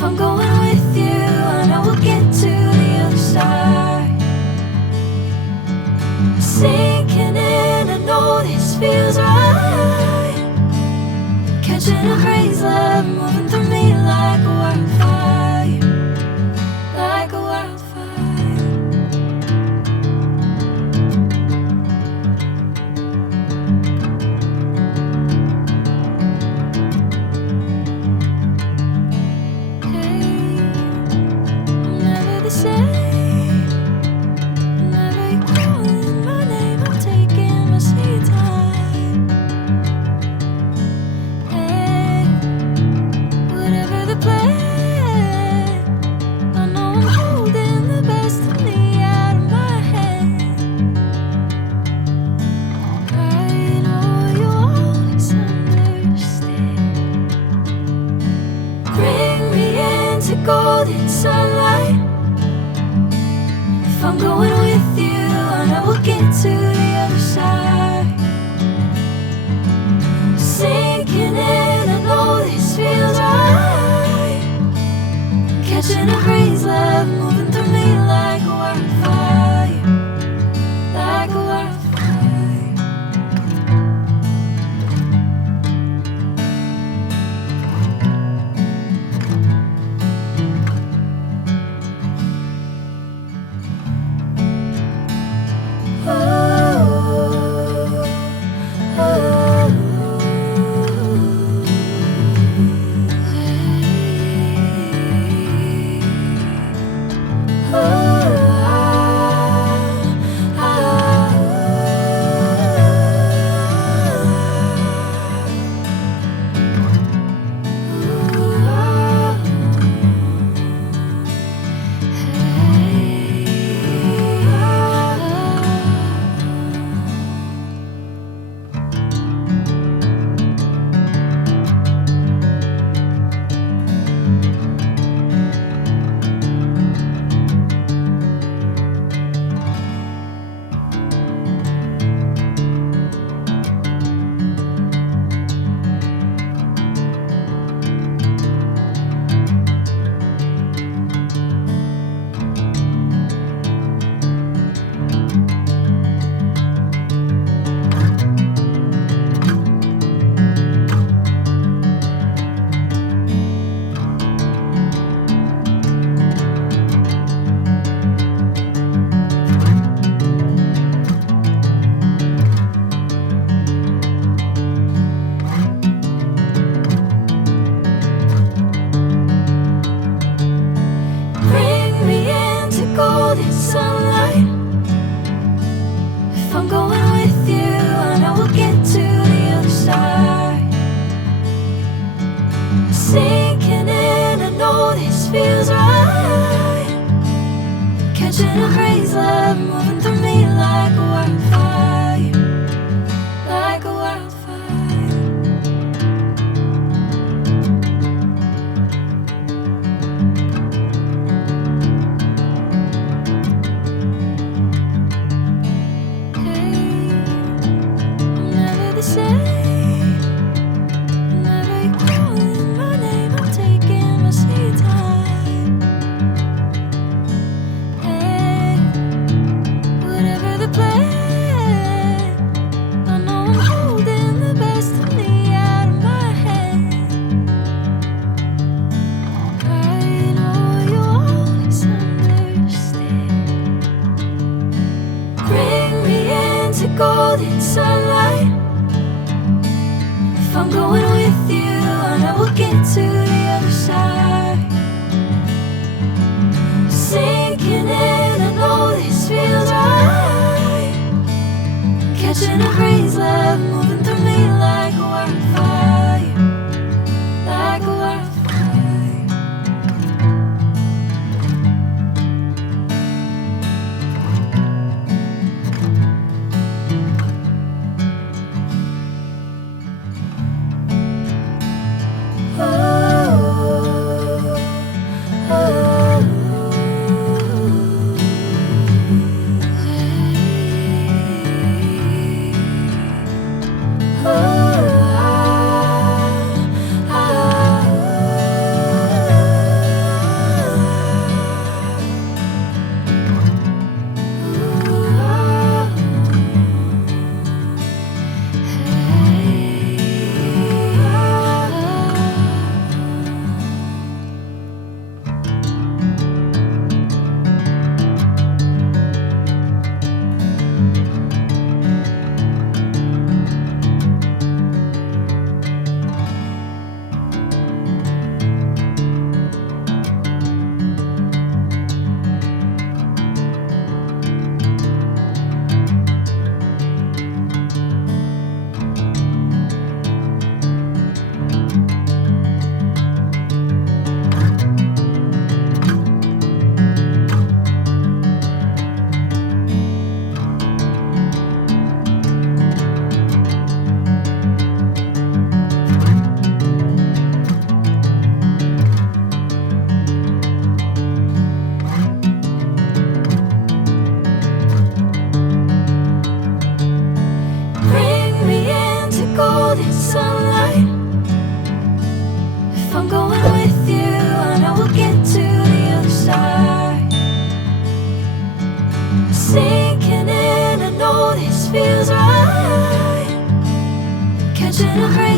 If I'm going with you, I know we'll get to the other side. Sinking in, I know this feels right. Catching a breeze, love moving through me like a wildfire, like a wildfire. Golden sunlight. If I'm going with you, I know we'll get to the other side. Sinking in, I know this feels right. Catching a breeze, love moving through me like a wildfire, like a wildfire. Sinking in, I know this feels right. Catching a breeze, love moving through me like a wildfire, like a wildfire. Hey, I'm never the same. catching a breeze.